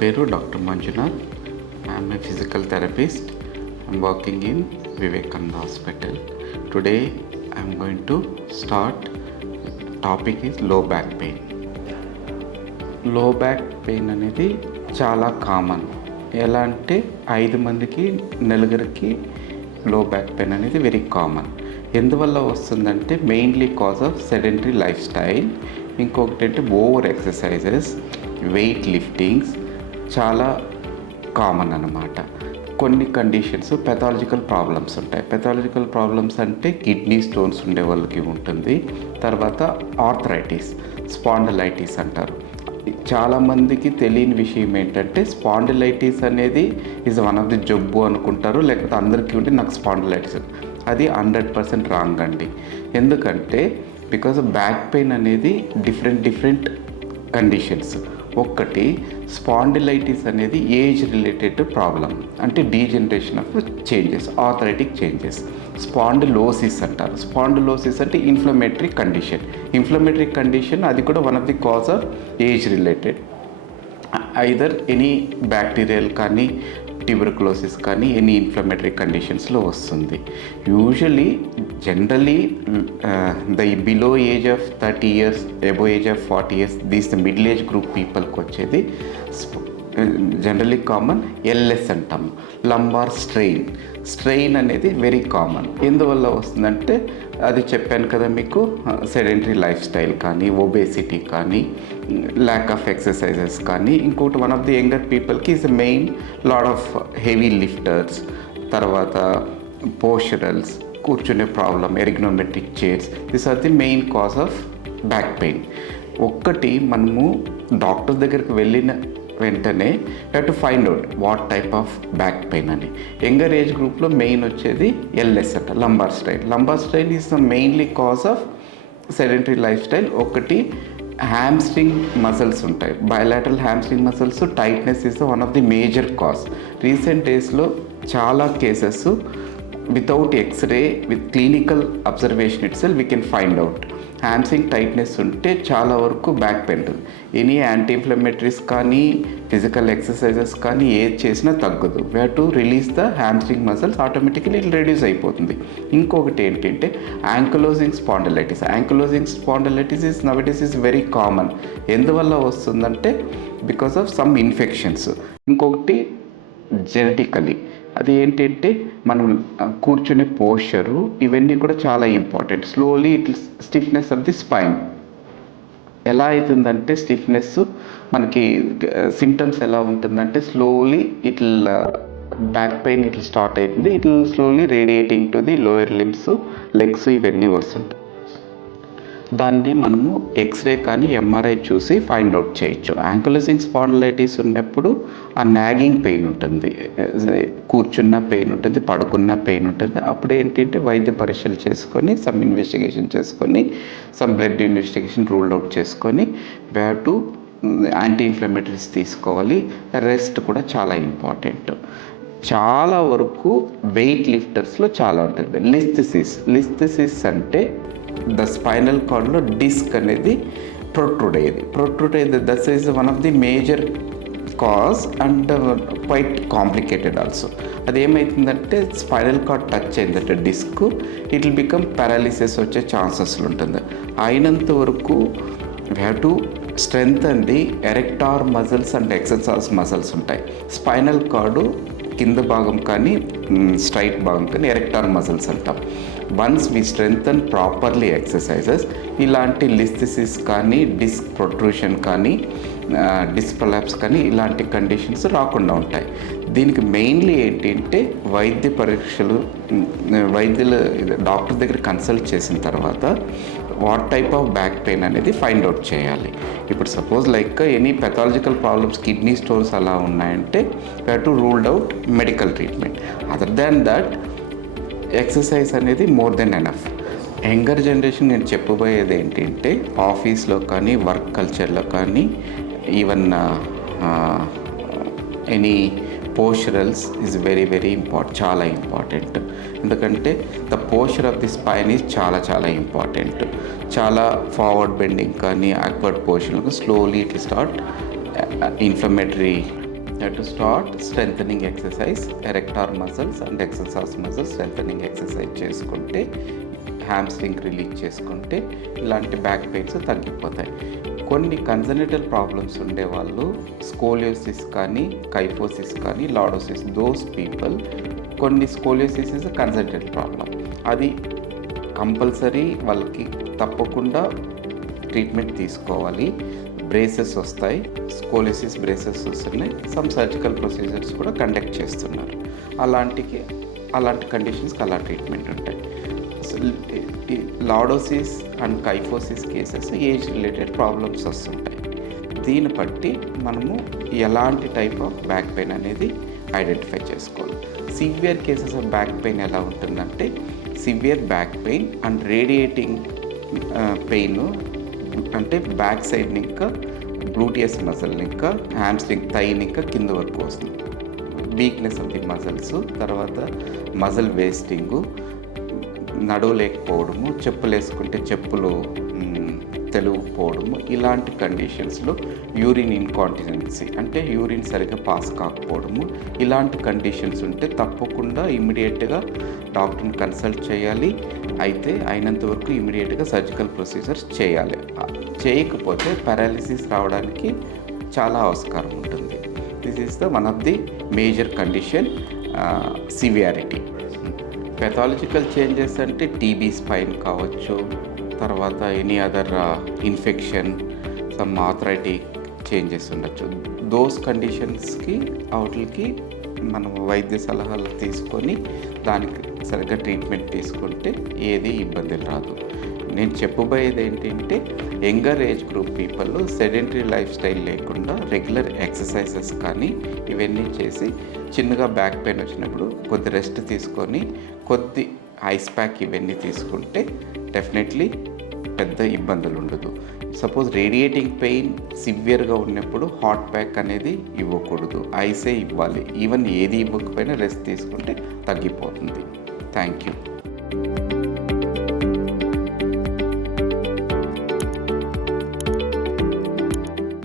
పేరు doctor Manjunath. I'm a physical therapist. I'm working in Vivekananda hospital. Today I'm going to start topic is low back pain. లో back pain అనేది చాలా common. ఎలా అంటే 5 మందికి నలుగురికి లో బ్యాక్ పెయిన్ అనేది వెరీ కామన్. ఎందువల్ల వస్తుందంటే mainly cause of sedentary life style, ఇంకొకటి అంటే ఓవర్ ఎక్సర్సైజెస్, వెయిట్ లిఫ్టింగ్స్ చాలా కామన్ అన్నమాట. కొన్ని కండిషన్స్ పెథాలజికల్ ప్రాబ్లమ్స్ ఉంటాయి. పెథాలజికల్ ప్రాబ్లమ్స్ అంటే కిడ్నీ స్టోన్స్ ఉండే వాళ్ళకి ఉంటుంది. తర్వాత ఆర్థరైటిస్, స్పాండిలైటిస్ అంటారు. చాలామందికి తెలియని విషయం ఏంటంటే స్పాండిలైటిస్ అనేది ఈజ్ వన్ ఆఫ్ ది జబ్బు అనుకుంటారు, లేకపోతే అందరికీ ఉంటే నాకు స్పాండిలైటిస్. అది 100% రాంగ్ అండి. ఎందుకంటే బికాజ్ బ్యాక్ పెయిన్ అనేది డిఫరెంట్ కండిషన్స్. ఒకటి స్పాండిలైటిస్ అనేది ఏజ్ రిలేటెడ్ ప్రాబ్లం, అంటే degeneration of changes, arthritic changes. Spondylosis అంటారు. స్పాండిలోసిస్ అంటే ఇన్ఫ్లమేటరీ కండిషన్. అది కూడా one of the cause of age related. Either any bacterial కానీ ట్యూబర్కులోసిస్ కానీ ఎనీ ఇన్ఫ్లమేటరీ కండిషన్స్లో వస్తుంది. Generally the below age of 30 years, above age of 40 years, these the middle age group పీపుల్కి వచ్చేది generally common LS అంటాము, lumbar strain అనేది very common. ఎందువల్ల వస్తుందంటే అది చెప్పాను కదా మీకు, సెడెంటరీ లైఫ్ స్టైల్ కానీ, ఒబేసిటీ కానీ, ల్యాక్ ఆఫ్ ఎక్సర్సైజెస్ కానీ. ఇంకోటి వన్ ఆఫ్ ది యంగర్ పీపుల్కి is main lot of heavy lifters, తర్వాత పోస్చరల్స్, కూర్చునే problem, ergonometric chairs. This are the main cause of back pain. ఒక్కటి మనము డాక్టర్ దగ్గరికి వెళ్ళిన వెంటనే have to find out what type of back pain అని. Younger age గ్రూప్లో మెయిన్ వచ్చేది ఎల్ఎస్ అంట, lumbar strain is the mainly cause of sedentary life style. ఒకటి హ్యామ్స్ట్రింగ్ మజిల్స్ ఉంటాయి, bilateral hamstring muscles tightness is one of the major cause. Recent డేస్లో చాలా cases without X ray, with clinical observation itself we can find out. Hamstring tightness ఉంటే చాలా వరకు back pain ఉంటుంది. Any anti inflammatories కానీ, physical exercises కానీ ఏది చేసినా తగ్గదు. We have to release the hamstring muscles, automatically it reduce అయిపోతుంది. ఇంకొకటి ఏంటంటే ankylosing spondylitis is nowadays is very common. ఎందువల్ల వస్తుందంటే బికాస్ ఆఫ్ సమ్ ఇన్ఫెక్షన్స్. ఇంకొకటి జెనెటికలీ. అది ఏంటంటే మనం కూర్చునే పోస్చరు, ఇవన్నీ కూడా చాలా important. Slowly it stiffness of the spine. ఎలా అవుతుందంటే స్టిఫ్నెస్ మనకి సిమ్టమ్స్ ఎలా ఉంటుందంటే స్లోలీ బ్యాక్ పెయిన్ స్టార్ట్ అవుతుంది. Slowly radiating to the lower limbs, legs, ఇవన్నీ వస్తుంటాయి. దాన్ని మనము ఎక్స్రే కానీ ఎంఆర్ఐ చూసి ఫైండ్ అవుట్ చేయొచ్చు. యాంకిలోజింగ్ స్పాండిలైటిస్ ఉన్నప్పుడు ఆ నాగింగ్ పెయిన్ ఉంటుంది, కూర్చున్న పెయిన్ ఉంటుంది, పడుకున్న పెయిన్ ఉంటుంది. అప్పుడు ఏంటంటే వైద్య పరీక్షలు చేసుకొని, సమ్ ఇన్వెస్టిగేషన్ చేసుకొని, some blood investigation ruled out చేసుకొని we have to anti inflammatories తీసుకోవాలి. రెస్ట్ కూడా చాలా ఇంపార్టెంట్. చాలా వరకు వెయిట్ లిఫ్టర్స్లో చాలా ఉంటుంది లిస్థెసిస్ అంటే ద స్పైనల్ కార్డ్లో డిస్క్ అనేది ప్రొట్రూడ్ అయ్యేది. That is one of the major cause and quite complicated also. అది ఏమవుతుందంటే స్పైనల్ కార్డ్ టచ్ అయిందంటే disc, it will become paralysis వచ్చే ఛాన్సెస్ ఉంటుంది. అయినంత వరకు we have to strengthen the erector muscles and ఎక్సెసాస్ మజిల్స్ ఉంటాయి. స్పైనల్ కార్డు కింద భాగం కానీ, స్ట్రైట్ భాగం కానీ ఎరెక్టార్ మజిల్స్ అంటాం. Once we strengthen properly exercises, ఇలాంటి లిస్థెసిస్ కానీ, డిస్క్ ప్రొట్రూషన్ కానీ, డిస్క్ ప్రొలాప్స్ కానీ ఇలాంటి కండిషన్స్ రాకుండా ఉంటాయి. దీనికి మెయిన్లీ ఏంటంటే వైద్య పరీక్షలు, డాక్టర్ దగ్గర కన్సల్ట్ చేసిన తర్వాత what type of back pain అనేది ఫైండ్ అవుట్ చేయాలి. ఇప్పుడు suppose like any pathological problems, kidney stones అలా ఉన్నాయంటే we have to ruled out medical treatment. Other than that exercise అనేది more then enough. Younger generation నేను చెప్పబోయేది ఏంటంటే ఆఫీస్లో కానీ, వర్క్ కల్చర్లో కానీ, even any posturals is very చాలా ఇంపార్టెంట్. ఎందుకంటే the posture of the spine is చాలా ఇంపార్టెంట్. చాలా ఫార్వర్డ్ బెండింగ్ కానీ, awkward posture slowly it start inflammatory to start strengthening exercise, erector muscles and exercise muscles strengthening exercise చేసుకుంటే, hamstring release చేసుకుంటే ఇలాంటి back pains తగ్గిపోతాయి. కొన్ని congenital problems ఉండేవాళ్ళు, scoliosis కానీ, కైఫోసిస్ కానీ, లాడోసిస్, దోస్ పీపుల్, కొన్ని స్కోలియోసిస్ ఇస్ కన్జనిటల్ ప్రాబ్లం, అది కంపల్సరీ వాళ్ళకి తప్పకుండా ట్రీట్మెంట్ తీసుకోవాలి. బ్రేసెస్ వస్తాయి, స్కోలిసిస్ బ్రేసెస్ వస్తున్నాయి, సమ్ సర్జికల్ ప్రొసీజర్స్ కూడా కండక్ట్ చేస్తున్నారు. అలాంటి కండిషన్స్కి అలా ట్రీట్మెంట్ ఉంటాయి. Lordosis and kyphosis cases age related problems వస్తుంటాయి. దీన్ని బట్టి మనము ఎలాంటి టైప్ ఆఫ్ బ్యాక్ పెయిన్ అనేది ఐడెంటిఫై చేసుకోవాలి. Severe cases of back pain ఎలా ఉంటుందంటే, severe back pain and radiating pain, అంటే బ్యాక్ సైడ్ని ఇంకా గ్లూటియస్ మజిల్ని ఇంకా హ్యామ్స్ట్రింగ్ థైని ఇంకా కింద వరకు వస్తుంది. వీక్నెస్ ఆఫ్ ది మజిల్స్, తర్వాత మజిల్ వేస్టింగు, నడవలేకపోవడము, చెప్పులు వేసుకుంటే చెప్పులు తెలుగుపోవడము, ఇలాంటి కండిషన్స్లో యూరిన్ ఇన్కాంటినెన్సీ అంటే యూరిన్ సరిగ్గా పాస్ కాకపోవడము, ఇలాంటి కండిషన్స్ ఉంటే తప్పకుండా ఇమ్మీడియట్గా డాక్టర్ని కన్సల్ట్ చేయాలి. అయితే అయినంత వరకు ఇమ్మీడియట్గా సర్జికల్ ప్రొసీజర్స్ చేయాలి. చేయకపోతే పారాలిసిస్ రావడానికి చాలా ఆస్కారం ఉంటుంది. This is the one of the major condition severity. Pathological changes అంటే టీబీ స్పైన్ కావచ్చు, తర్వాత any other infection, some arthritic changes ఉండొచ్చు. దోస్ కండిషన్స్కి వాటికి మనం వైద్య సలహాలు తీసుకొని దానికి సరిగ్గా ట్రీట్మెంట్ తీసుకుంటే ఏది ఇబ్బందులు రాదు. నేను చెప్పబోయేది ఏంటంటే, younger age group people sedentary life style లేకుండా రెగ్యులర్ ఎక్సర్సైజెస్ కానీ ఇవన్నీ చేసి చిన్నగా బ్యాక్ పెయిన్ వచ్చినప్పుడు కొద్ది రెస్ట్ తీసుకొని కొద్ది ఐస్ ప్యాక్ ఇవన్నీ తీసుకుంటే డెఫినెట్లీ పెద్ద ఇబ్బందులు ఉండదు. సపోజ్ రేడియేటింగ్ పెయిన్ సివియర్గా ఉన్నప్పుడు హాట్ ప్యాక్ అనేది ఇవ్వకూడదు, ఐసే ఇవ్వాలి. ఈవెన్ ఏది ఇవ్వకపోయినా రెస్ట్ తీసుకుంటే తగ్గిపోతుంది. Thank you.